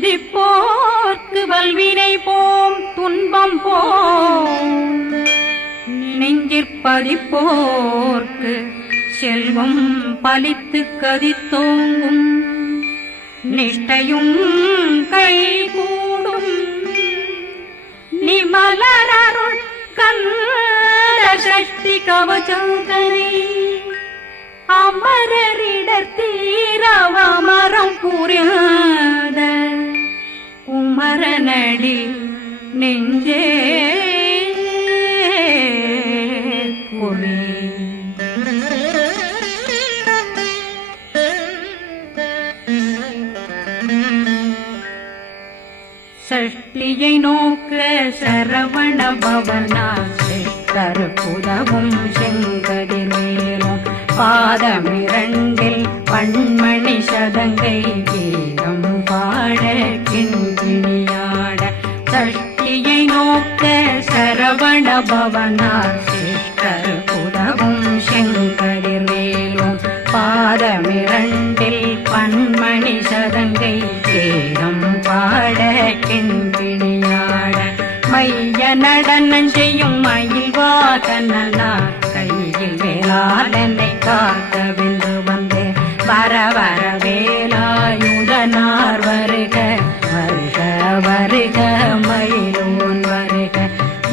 துதிப்போர்க்கு வல்வினை போம் துன்பம் போம் நெஞ்சிற்பதிப்போர்க்கு செல்வம் பலித்து கதித்தோங்கும் நிஷ்டையும் கைகூடும் நிமலரருள் கந்த சக்தி கவசந்தனை அமரரிடர் தீரவமரம் புரியாத குமரனடி நெஞ்சே குமி சஷ்டியை நோக்க சரவண பவனா கருப்புதவும் செங்கதிர் மேலும் பாதமிரண்டில் பண்மணி சதங்கை கீதம் பாட கிண்கிணியாட சஷ்டியை நோக்க சரவண பவனா கருப்புதவும் செங்கதிர் மேலும் பாதமிரண்டில் பண்மணி சதங்கை கீதம் பாட கிண்கிணியாட மைய நடனம் செய்யும் மயில் வாகனார் கையில் வேளாளனை காக்க வென்று வந்து வர வர வேலாயுதனார் வருக வருக வருக மயிலோன் வருக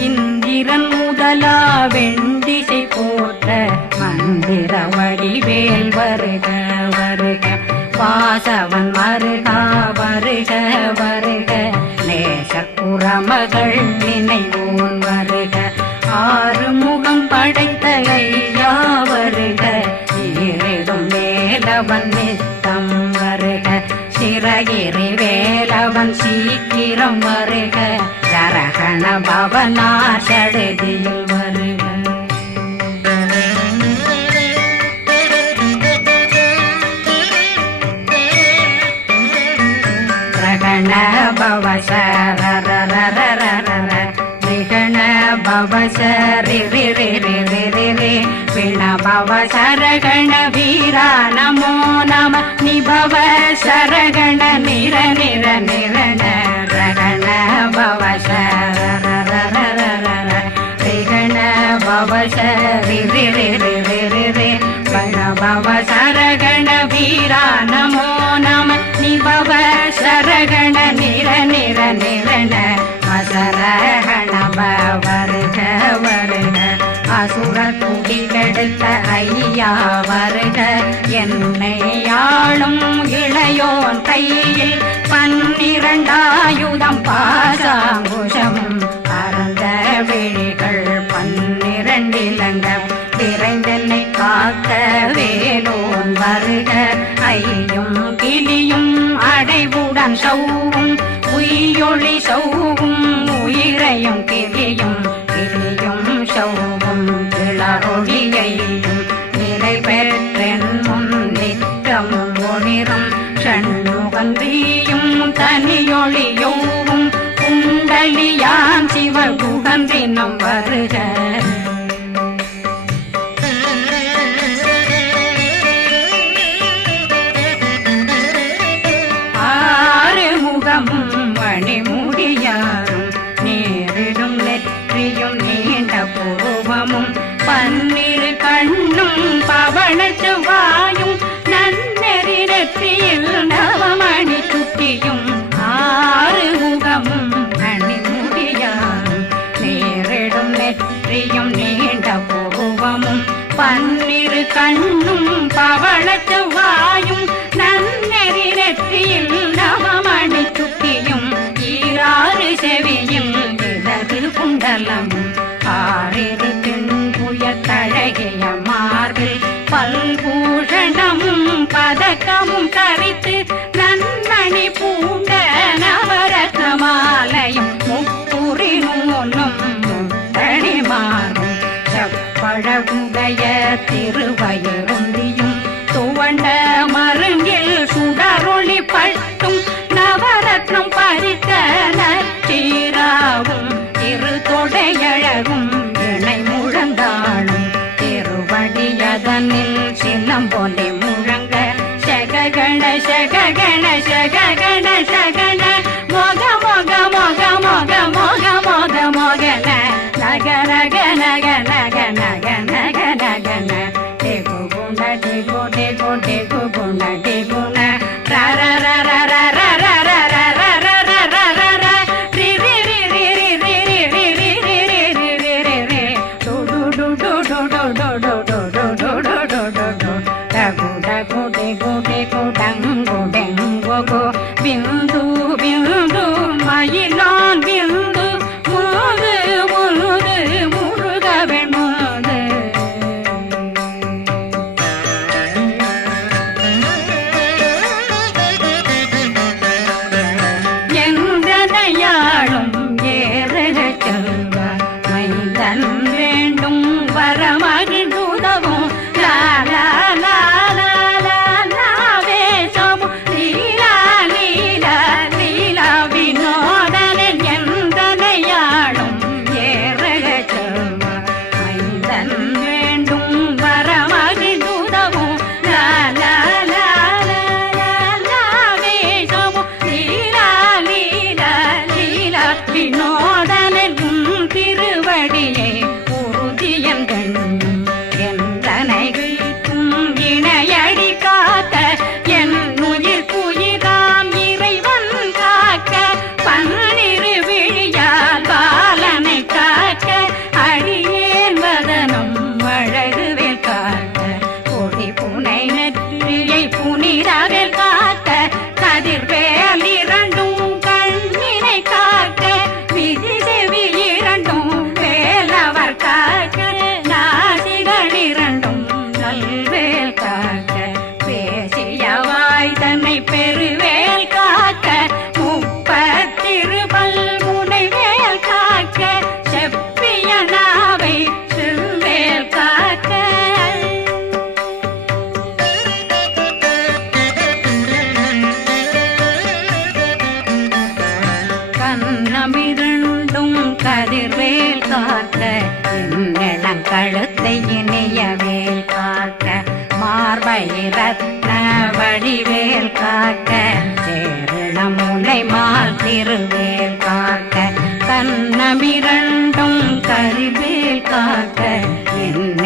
இந்திரன் முதலா வெண்டிசை போற்ற மந்திர வடிவேல் வருக வருக வாசவன் வருகா வருக வருக நேசக்குறமகள் நினைவோன் வருக ஆறு முகம் படைத்த ஐயா வருக ஈரிடும் வேலவன் நித்தம் வருக சிறகிரி வேலவன் சீக்கிரம் வருக சரகண பவனார் சடுதியில் வருக விகண பவசரி விண பவ சரகண வீரா நமோ நம நிபவ சரகண நிர நிர நிரண ரகண பவசர விகண பவசரி விண பவ சரகண வீரா நமோ நம நிபவ சரகண நிர நிர நிரண அசரகண வருக வருக அசுர குடி கெடுத்த ஐயா வருக என்னை ஆளும் இளையோன் கையில் 12 பாசாங்குஷம் பரந்த விழிகள் 12 இலங்க விரைந்தென்னை காக்க வேலோன் வருக ஐயும் கிளியும் அடைவுடன் சௌவும் உயிரொளி சௌவும் உயிரையும் கிளியும் கிளியும் சௌவும் கிளரொளியையும் நிலை பெற்றென் முன் நிற்றமும் ஒளிரும் ஷண்முகன் வீயும் தனியொளியோவும் குண்டலியான் சிவகுகன் தினம் வருக மணிமுடியாரும் நேரிடும் நெற்றியும் நீண்ட பூவமும் 12 கண்ணும் பவனத்து வாயும் நன்னெறி நெற்றியில் நவமணி சுட்டியும் 6 முகமும் மணிமுடியாரும் நேரிடும் நெற்றியும் நீண்ட பூவமும் 12 கண்ணும் பவனத்து வாயும் நன்னெறி நெற்றியில் நவமணி சுட்டியும் 6 செவியும் இடது குண்டலம் 6 தின்புய தழகிய மார்பில் பல்பூஷணமும் பதக்கமும் தரித்து நன்மணி பூண்ட நவரத்ன மாலையும் முப்புரி நூலும் தனிமாறும் செப்பழகுடைய திருவயருந்தியும் துவண்ட மருங்கில் சுடரொளி பட்டும் நவரத்னம் பறித்த நச்சீராவும் திருத்தொடையழகும் இணை முழந்தாளும் திருவடியதனில் சிலம்பொலி முழங்க சககண சககண சககண சகண டிகு டிகு டிகு குண டிகுண ர ர ர ர ர ர ர ர ர ர ர ர ர ர ரி ரி ரி ரி ரி ரி ரி ரி ரி ரி ரி ரி ரி ரி டு டு டு டு டு டு டு டு டு டு டு டு டு டு டகு டகு டிகு டிகு டங்கு டெங்கு கு பிந்து பிந்து மயிலான் பிந்து முழுது முழுது முழுக வெண்முது எந்தனையாளும் ஏறுக செல்வ மைந்தன் வேண்டும் வரமகிழ்ந்துதவும் லாலா லாலா லாலா வேஷமும் லீலா லீலா லீலா வினோதனன் எந்தனையாளும் ஏறுக செல்வ மைந்தன் வேண்டும் வரமகிழ்ந்துதவும் லாலா லாலா லாலா வேஷமும் லீலா லீலா லீலா வினோதனன் திருவடியை உறுதியன் கண்ணும் எந்தனைகளுக்கும் இணையடி காக்க என் உயிர் குயிராம் இறைவன் காக்க பன்னிரு விழியால் பாலனை காக்க அடியேன் வதனம் அழகுவேல் காக்க கொடி புனை நெற்றியை புனிதவேல் காக்க கதிர்வேல் இரண்டும் கண்ணினை காக்க விதி செவி இரண்டும் வேலவர் காக்க நாசிகள் இரண்டும் நல்வேல் காக்க பேசியவாய் தன்னை பெருவேல் காக்க முப்பத்திருபல் முனைவேல் காக்க செப்பிய நாவை செவ்வேல் காக்க கண்ணமிரண்டும் கதிர்வேல் காக்க இளங்கழுத்தை இணையவேல் காக்க மார்பை ரத்ன வடிவேல் காக்க சேரணமுலை மால் திருவேல் காக்க கண்ணமிரண்டும் கதிர்வேல் காக்க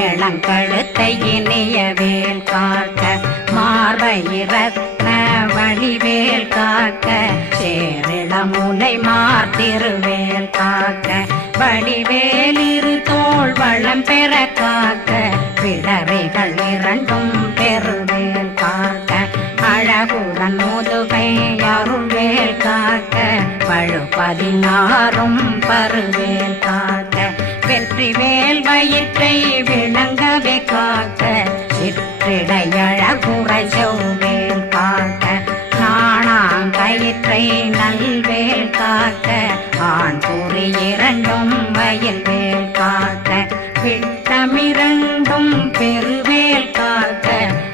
இளங்கழுத்தை இணையவேல் காக்க மார்பை ரத்ன வடிவேல் காக்க சேரிளமுலை மார்த்திருவேல் காக்க வடிவேலிரு தோள் வளம் பெற காக்க பிடரைகள் இரண்டும் பெருவேல் காக்க அழகுடன் முதுகை அருள்வேல் காக்க பழு 16 பருவேல் காக்க வெற்றிவேல் வயிற்றை விளங்கவே காக்க சிற்றிடையழகுறை செவ்வேல் காக்க நாணாங்கயிற்றை நல்வேல் காக்க ஆண் குறி இரண்டும் வயல்வேல் காக்க விட்டமிரண்டும் பெருவேல் காக்க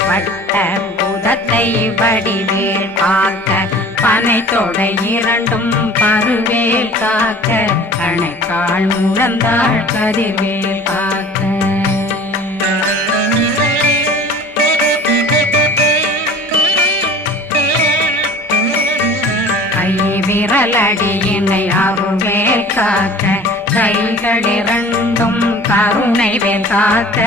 வட்ட புதத்தை வடிவேல் காக்க பனை தொடை இரண்டும் பருவேல் காக்க கணைக்கால் முழந்தாள் கதிர்வேல் காக்க விரலடியினை அருள்வேல் காக்க கைகள் இரண்டும் கருணை வேல் காக்க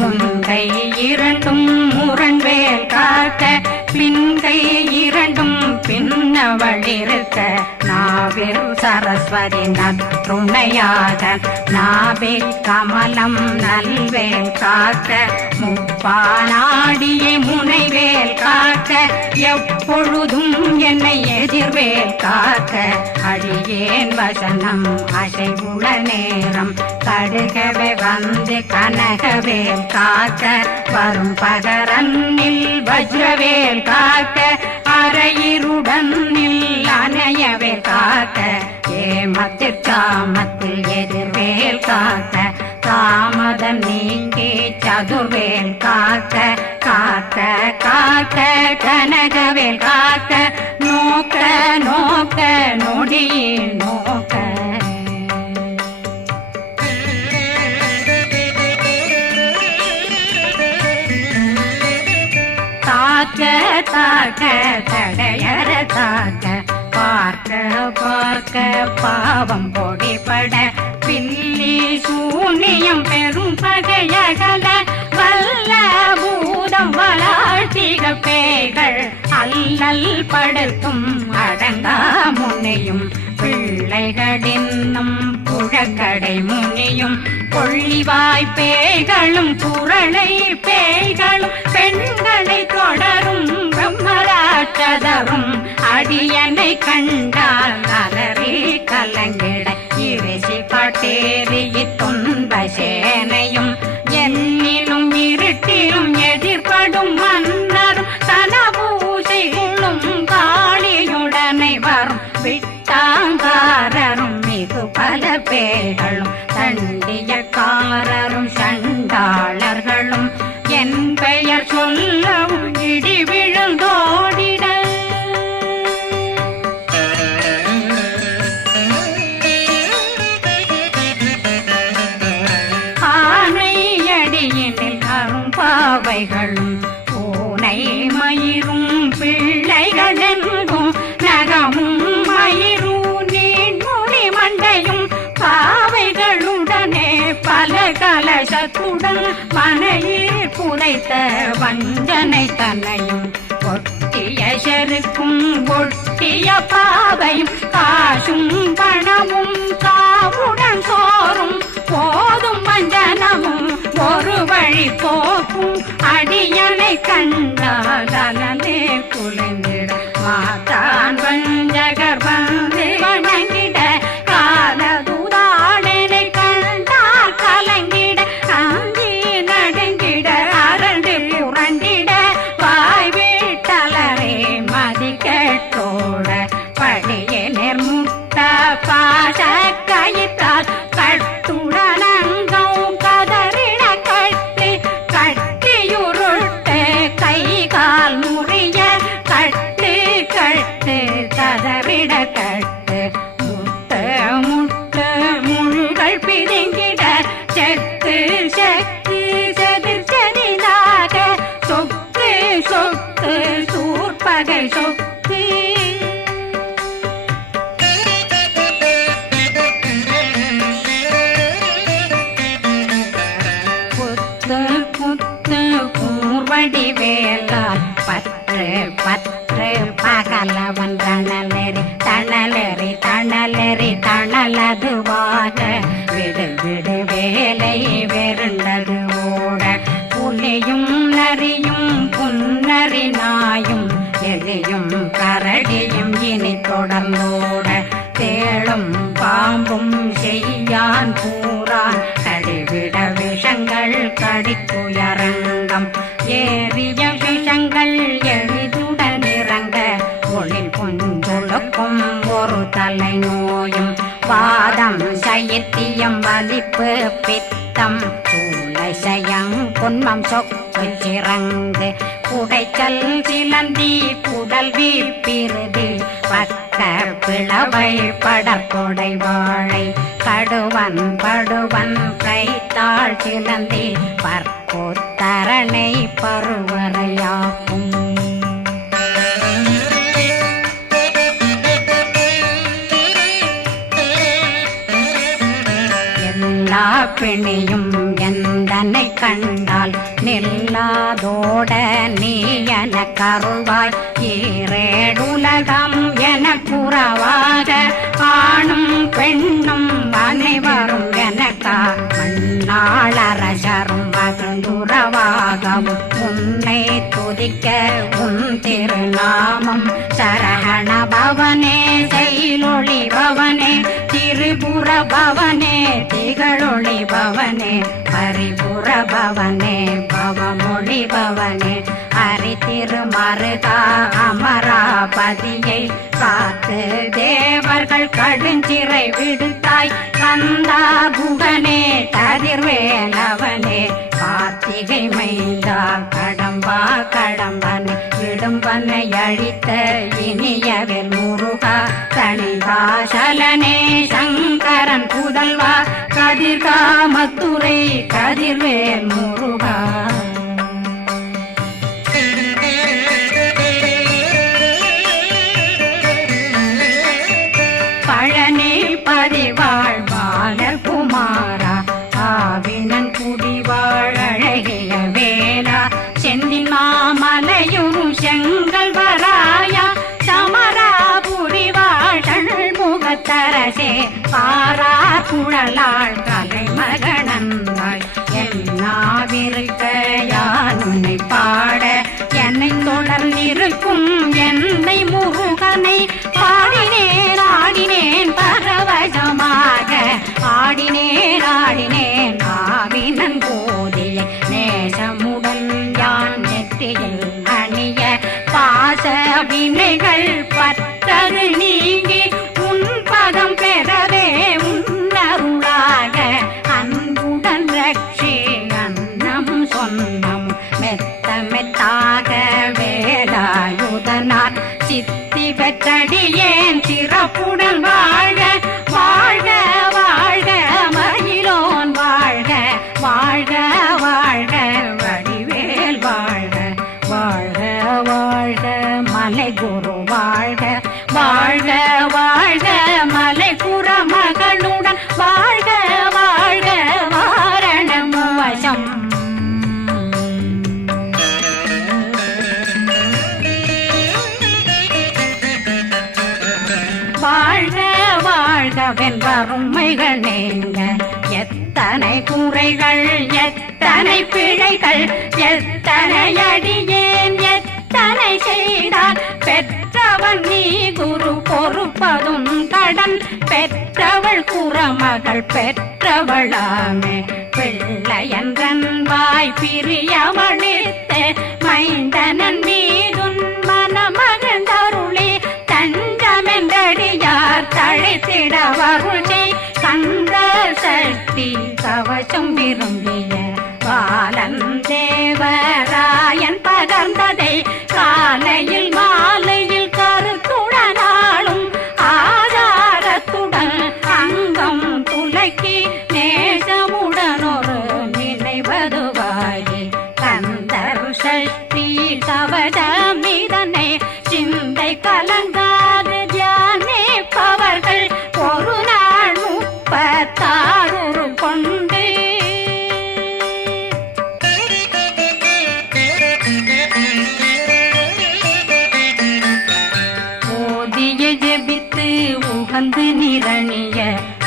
முன்கை இரண்டும் முரண்வேல் காக்க பின்கை இரண்டும் பின்னவளிருக்க நாவில் சரஸ்வதி நற்றுணையாக நாபி கமலம் நல்வேல் காக்க முப்பானாடியை முனைவேல் காக்க எப்பொழுதும் என்னை எதிர்வேல் காக்க அடியேன் வசனம் அசைவுள நேரம் கடுகவே வந்து கனகவேல் காக்க வரும் பகரன்னில் வஜ்ரவேல் காக்க அரையிருடன் அணையவேல் காக்க ஏமத்தில் தாமத்தில் எதிர்வேல் காக்க தாமதம் நீங்கி சதுர்வேல் காக்க காக்க காக்க கனகவேல் காக்க நோக்க நோக்க நொடியில் நோக்க தாக்க தாக்க தடையற தாக்க பார்க்க பார்க்க பாவம் பொடிபட பில்லி சூனியம் பெரும் பகையகல வல்ல பூதம் அல்லல் படுத்தும் அடங்கா முனையும் பிள்ளைகளின்னும் புழக்கடை முனியும் கொள்ளிவாய் பேய்களும் குரளை பேய்களும் பெண்களை தொடரும் பிரம்மராட்சதரும் அடியனை கண்டால் அலறி கலங்கிட இரிசி பட்டேறி துன்ப சேனையும் என்னிலும் இருட்டிலும் எதிர்படும் மன்னரும் தனபூசைகளும் காளியுடனை வரும் விட்டாங்காரரும் மிகு பல பேர்களும் தண்டியக்காரரும் சண்டாளர்களும் என் பெயர் சொல்லவும் இடி விழுந்தோடிட ஆனையடியினில் அரும்பாவைகளும் பூனை மயிரும் பிள்ளைகளெங்கும் நகமும் மயிரும் நீண்மொழி மண்டையும் பாவைகளுடனே பல கலசத்துடன் மனையில் புதைத்த வஞ்சனை தன்னையும் ஒட்டிய செருக்கும் ஒட்டிய பாவையும் காசும் பணமும் காவுடன் சோறும் போதும் வஞ்சனமும் ஒரு வழி போக்கும் அடியனை கண்டால் அலனே குலைந்திட மாத்தான் வஞ்சகர் வந்து வணங்கிட காலதுதாடனை கண்டால் கலங்கிட அஞ்சி நடுங்கிட அரண்டு புரண்டிட வாய் வீட்டலரே மதி கேட்டோட படியே நிர்முட்ட பாச கயிற்றால் கட்டுடனங்கும் கதறிட கட்டி கட்டியுருட்டு கை கால் முறிய கட்டு கட்டு கதறிட கட்டு முட்டு முட்டு முள்கள் பிதுங்கிட செத்து செத்து செதிர் செதிலாக சொக்கு சொக்கு சூர்பகை சொக்கு புத்து புத்து கூர்வடி வேலால் பற்று பற்று பகலவன் தணலெறி தணலெறி தணலெறி தணலதுவாக விடு விடு வேலை வெருண்டது ஓட புலியும் நரியும் புன்னரி நாயும் எலியும் கரடியும் இனி தொடர்ந்தோட தேளும் பாம்பும் செய்யான் பூரான் கடிவிட விஷங்கள் கடித்துயரங்கம் ஏறிய விஷங்கள் எளிதுடன் இறங்க ஒளில் புஞ்சுழுக்கும் ஒரு தலை நோயும் வாதம் சைத்தியம் வலிப்பு பித்தம் சூளை சயம் பொன்மம் சொக்கு சிறங்கு குடைச்சல் சிலந்தி குடல் வீப்பிருதி பக்க பிளவை படற்கொடை வாழை கடுவன் படுவன் கைத்தாள் சிலந்தி பற்போத்தரணை பருவரையாக்கும் எல்லா பிணியும் எந்தனை கண்டால் நில்லாதோட நீ என கருவாய் ஈரேடுலகம் என குறவாக ஆணும் பெண்ணும் அனைவரும் எனக்கா மண்ணாளரசரும் மகிழ்ந்துறவாகவும் உன்னை துதிக்க உன் திருநாமம் சரகண பவனே செயலொளி பவனே திரிபுர பவனே திகழொளி பவனே பரிபுர பவனே பவமொழி பவனே ஹரி திருமருகா அமராபதியை காத்து தேவர்கள் கடுஞ்சிறை விடுத்தாய் கந்தா குகனே கதிர்வேலவனே கார்த்திகை மைந்தா கடம்பா கடம்பன் விடும்பனை அழித்த இனியவில் முருகா தனிபாசலனே சங்கரன் புதல்வா கதிர்காமத்துறை கதிர்வேல் முருகா பழனி பதிவாழ் பாலர் குமாரா ஆவினன் குடிவாழ் அழகிய வேலா செந்தில் மாமலையும் செங்கல் வராய குழலாள் கலைமகனந்தாய் என்னாவிருக்க யான் உன்னை பாட என்னை தொடர்ந்திருக்கும் என்னை முருகனை பாடினேன் ஆடினேன் பரவசமாக ஆடினேன் ஆடினேன் ஆவினன் போதிய நேசமுடன் யான் நெற்றியில் அணிய பாச வினைகள் பற்றரு நீங்கி உன் பதம் பெறவே உன்னருளாக அன்புடன் ரட்சி அன்னம் சொன்னம் மெத்த மெத்தாக வேலாயுதனார் சித்தி பெற்றடியேன் சிறப்புடன் வாழ்க வாழ்க வாழ்க மயிலோன் வாழ்க வாழ்க வாழ்க வடிவேல் வாழ்க வாழ்க வாழ்க மலை குரு வாழ்க வாழ்க வாழ்க மலை குறமகளுடன் வாழ்க வாழ்க வாரணம் வசம் வாழ்க வாழ்க வெண்பருமைகள் நீங்க எத்தனை குறைகள் எத்தனை பிழைகள் எத்தனை அடியேன் எத்தனை செய்தால் பெற்றவன் நீ குரு பொறுப்பதும் கடன் பெற்றவள் குறமகள் பெற்றவளாமே பிள்ளையன்றன் வாய் பிரியவழித்த மைந்தனன் மீதுன் மனமகந்தருளி தஞ்சமென்றடியார் தழைத்திட வருளை கந்த சக்தி கவசம் விரும்பிய பாலன் தேவராயன் பகர்ந்ததை காலையில் மாலையில் கருத்துடனாலும் ஆதாரத்துடன் அங்கம் துலக்கி நேசமுடனொரு நினைவதுவாகி கந்தர் சக்தி கவசமிதனை சிந்தை கலங்காது தியானிப்பவர்கள் ஒரு நாள் 36 கொண்டு ஓதிய ஜெபித்து உகந்து நிரணிய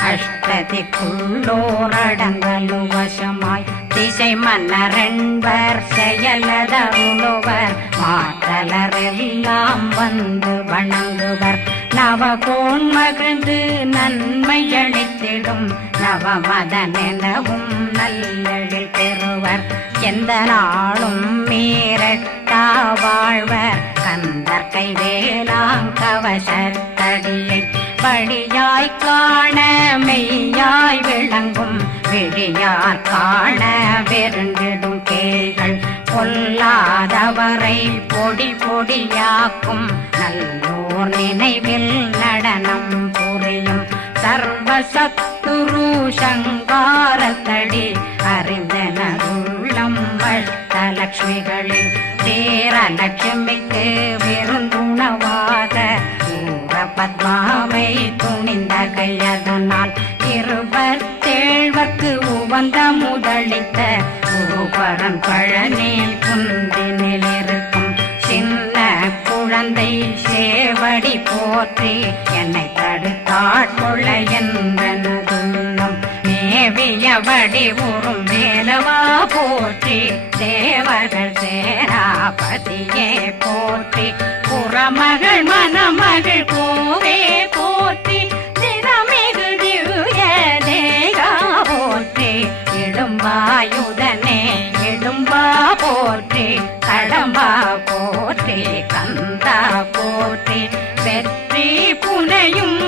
அஷ்டதிக்குள்ளோரடங்கலு வசமாய் திசை மன்னரென்பர் செயலதருளுவர் மாற்றலரெல்லாம் வந்து வணங்குவர் நவகோன் மகிழ்ந்து நன்மையளித்திடும் நவமதனெனவும் நல்லெழில் பெறுவர் எந்த நாளும் மீறட்டா வாழ்வர் கந்தர் கைவேலாங் கவசத்தடியை படியாய் காண மெய்யாய் விளங்கும் விழியார் காண வெருண்டிடும் கேள்கள் பொல்லாதவரை பொடி பொடியாக்கும் நல்லோர் நினைவில் நடனம் புரியும் சர்வசத்துரு சங்காரத்தடி அறிந்தனருள்ளம் அஷ்டலட்சுமிகளில் தேரலட்சுமிக்கு விருந்துணவாத பத்மாவை துணிந்த கையதனால் 27 உவந்த முதலித்த பூபரன் பழனி குந்தினில் இருக்கும் சின்ன குழந்தை சேவடி போற்றி என்னை தடுத்தாட்கொள்ள என்பனதுள்ளம் மேவிய வடிவுறும் வேலவா போற்றி தேவர்கள் சேனாபதியே போற்றி புறமகள் மணமகள் கோவே போற்றி தினமிகு திவ்ய தேகா போற்றி இடும்பாயுதனே இடும்பா போற்றி கடம்பா போற்றி கந்தா போற்றி வெற்றி புனையும்